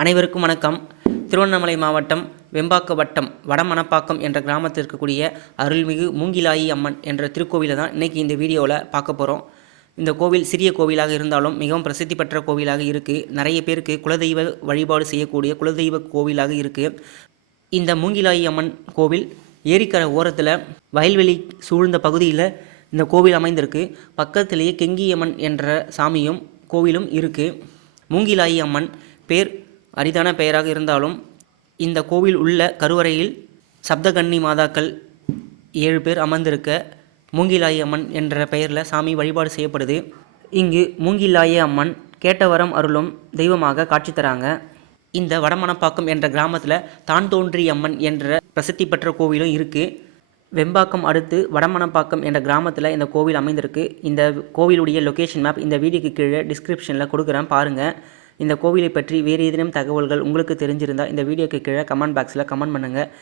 அனைவருக்கும் வணக்கம். திருவண்ணாமலை மாவட்டம் வெம்பாக்க வட்டம் வடமணப்பாக்கம் என்ற கிராமத்தில் இருக்கக்கூடிய அருள்மிகு மூங்கிலாயி அம்மன் என்ற திருக்கோவிலை தான் இன்றைக்கி இந்த வீடியோவில் பார்க்க போகிறோம் இந்த கோவில் சிறிய கோவிலாக இருந்தாலும் மிகவும் பிரசித்தி பெற்ற கோவிலாக இருக்குது நிறைய பேருக்கு குலதெய்வ வழிபாடு செய்யக்கூடிய குலதெய்வ கோவிலாக இருக்குது இந்த மூங்கிலாயி அம்மன் கோவில் ஏரிக்கரை ஓரத்தில் வயல்வெளி சூழ்ந்த பகுதியில் இந்த கோவில் அமைந்திருக்கு. பக்கத்திலேயே கெங்கியம்மன் என்ற சாமியும் கோவிலும் இருக்குது மூங்கிலாயி அம்மன் பேர் அரிதான பெயராக இருந்தாலும் இந்த கோவில் உள்ள கருவறையில் சப்தகன்னி மாதாக்கள் ஏழு பேர் அமர்ந்திருக்க மூங்கிலாயி அம்மன் என்ற பெயரில் சாமி வழிபாடு செய்யப்படுது. இங்கு மூங்கிலாயி அம்மன் கேட்டவரம் அருளும் தெய்வமாக காட்சி தராங்க. இந்த வடமணப்பாக்கம் என்ற கிராமத்தில் தான் தோன்றி அம்மன் என்ற பிரசித்தி பெற்ற கோவிலும் இருக்குது வெம்பாக்கம் அடுத்து வடமணப்பாக்கம் என்ற கிராமத்தில் இந்த கோவில் அமைந்திருக்கு. இந்த கோவிலுடைய லொக்கேஷன் மேப் இந்த வீடியோக்கு கீழே டிஸ்கிரிப்ஷனில் கொடுக்குறேன் பாருங்கள் இந்த கோவிலை பற்றி வேறு ஏதேனும் தகவல்கள் உங்களுக்கு தெரிஞ்சிருந்தால் இந்த வீடியோக்கு கீழே கமெண்ட் பாக்ஸில் கமெண்ட் பண்ணுங்கள்